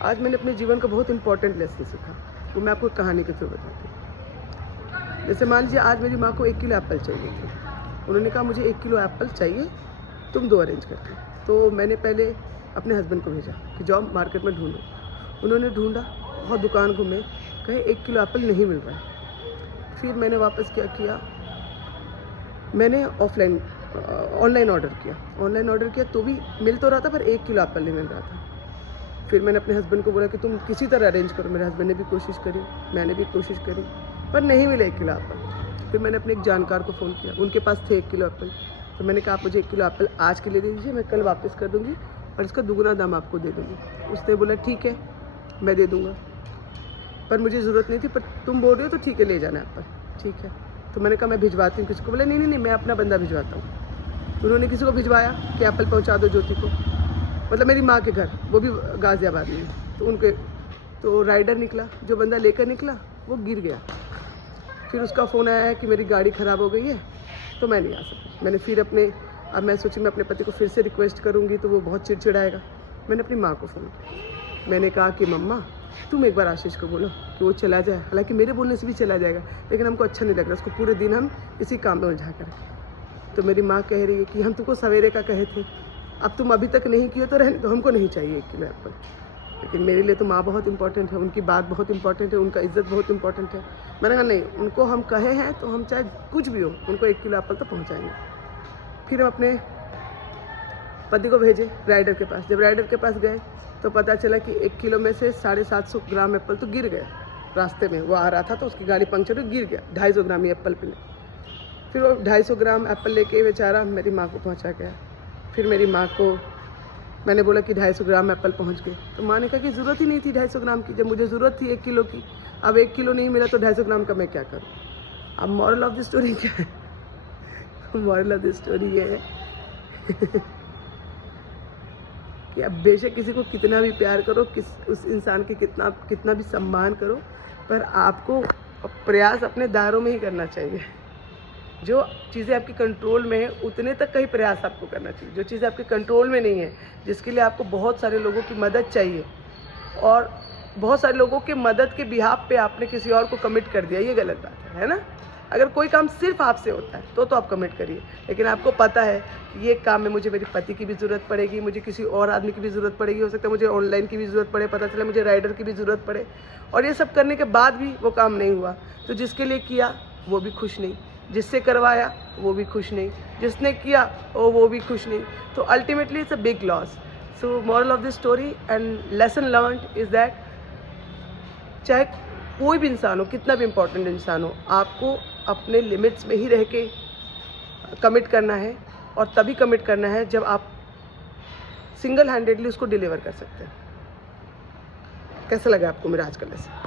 आज मैंने अपने जीवन का बहुत इंपॉर्टेंट लेसन सीखा, वो मैं आपको कहानी के थ्रू बताती हूँ। जैसे मान लीजिए आज मेरी माँ को 1 किलो एप्पल चाहिए थे। उन्होंने कहा मुझे 1 किलो एप्पल चाहिए, तुम 2 अरेंज करके। तो मैंने पहले अपने हस्बैंड को भेजा कि जाओ मार्केट में ढूंढो। उन्होंने ढूंढा, बहुत दुकान घूमे, कहे 1 किलो एप्पल नहीं मिल रहा है। फिर मैंने वापस क्या किया, मैंने ऑनलाइन ऑर्डर किया तो भी मिल तो रहा था, पर 1 किलो एप्पल नहीं मिल रहा था। फिर मैंने अपने हस्बैंड को बोला कि तुम किसी तरह अरेंज करो। मेरे हस्बैंड ने भी कोशिश करी, मैंने भी कोशिश करी, पर नहीं मिले 1 किलो एप्पल। फिर मैंने अपने एक जानकार को फ़ोन किया, उनके पास थे 1 किलो एप्पल। तो मैंने कहा आप मुझे 1 किलो एप्पल आज के लिए दे दीजिए, मैं कल वापस कर दूँगी और इसका दुगना दाम आपको दे दूँगी। उसने बोला ठीक है, मैं दे दूँगा, पर मुझे ज़रूरत नहीं थी, पर तुम बोल रहे हो तो ठीक है, ले जाना एप्पल। ठीक है, तो मैंने कहा मैं भिजवाती हूँ किसी को। बोला नहीं नहीं नहीं, मैं अपना बंदा भिजवाता हूँ। उन्होंने किसी को भिजवाया कि एप्पल पहुँचा दो ज्योति को, मतलब मेरी माँ के घर, वो भी गाज़ियाबाद में। तो राइडर निकला, जो बंदा लेकर निकला वो गिर गया। फिर उसका फ़ोन आया है कि मेरी गाड़ी ख़राब हो गई है, तो मैं नहीं आ सकती। मैंने फिर अब मैं सोची मैं अपने पति को फिर से रिक्वेस्ट करूँगी तो वो बहुत चिड़चिड़ाएगा। मैंने अपनी माँ को फ़ोन किया, मैंने कहा कि मम्मा तुम एक बार आशीष को बोलो कि वो चला जाए। हालांकि मेरे बोलने से भी चला जाएगा, लेकिन हमको अच्छा नहीं लग रहा उसको पूरे दिन हम इसी काम में उलझा कर। तो मेरी माँ कह रही है कि हम तुमको सवेरे का कहे थे, अब तुम अभी तक नहीं किए तो रहने दो, हमको नहीं चाहिए 1 किलो एप्पल। लेकिन मेरे लिए तो माँ बहुत इंपॉर्टेंट है, उनकी बात बहुत इंपॉर्टेंट है, उनका इज़्ज़त बहुत इंपॉर्टेंट है। मैंने कहा नहीं, उनको हम कहे हैं तो हम चाहे कुछ भी हो उनको 1 किलो एप्पल तो पहुँचाएँगे। फिर हम अपने पति को भेजे राइडर के पास। जब राइडर के पास गए तो पता चला कि 1 किलो में से 750 ग्राम एप्पल तो गिर गए रास्ते में। वो आ रहा था तो उसकी गाड़ी पंक्चर हो, गिर गया 250 ग्राम ही एप्पल पे। फिर वो 250 ग्राम एप्पल लेके बेचारा मेरी माँ को पहुँचा गया। फिर मेरी माँ को मैंने बोला कि 250 ग्राम एप्पल पहुँच गए, तो माँ ने कहा कि ज़रूरत ही नहीं थी 250 ग्राम की, जब मुझे ज़रूरत थी 1 किलो की। अब 1 किलो नहीं मिला तो 250 ग्राम का मैं क्या करूँ। अब मॉरल ऑफ द स्टोरी क्या है? मॉरल ऑफ द स्टोरी ये है कि अब बेशक किसी को कितना भी प्यार करो, उस इंसान के कितना भी सम्मान करो, पर आपको प्रयास अपने दायरों में ही करना चाहिए। जो चीज़ें आपके कंट्रोल में है उतने तक का ही प्रयास आपको करना चाहिए। जो चीज़ें आपके कंट्रोल में नहीं है, जिसके लिए आपको बहुत सारे लोगों की मदद चाहिए और बहुत सारे लोगों के मदद के बिहाफ पे आपने किसी और को कमिट कर दिया, ये गलत बात है ना। अगर कोई काम सिर्फ आपसे होता है तो आप कमिट करिए, लेकिन आपको पता है कि ये काम में मुझे मेरे पति की भी ज़रूरत पड़ेगी, मुझे किसी और आदमी की भी ज़रूरत पड़ेगी, हो सकता है मुझे ऑनलाइन की भी ज़रूरत पड़े, पता चला मुझे राइडर की भी ज़रूरत पड़े, और ये सब करने के बाद भी वो काम नहीं हुआ, तो जिसके लिए किया वो भी खुश नहीं, जिससे करवाया वो भी खुश नहीं, जिसने किया वो भी खुश नहीं। तो ultimately it's a big loss. So moral of the story and lesson learned is that चाहे कोई भी इंसान हो, कितना भी इम्पोर्टेंट इंसान हो, आपको अपने लिमिट्स में ही रह के कमिट करना है, और तभी कमिट करना है जब आप सिंगल हैंडेडली उसको डिलीवर कर सकते हैं। कैसा लगा आपको मेरा आज का लेसन?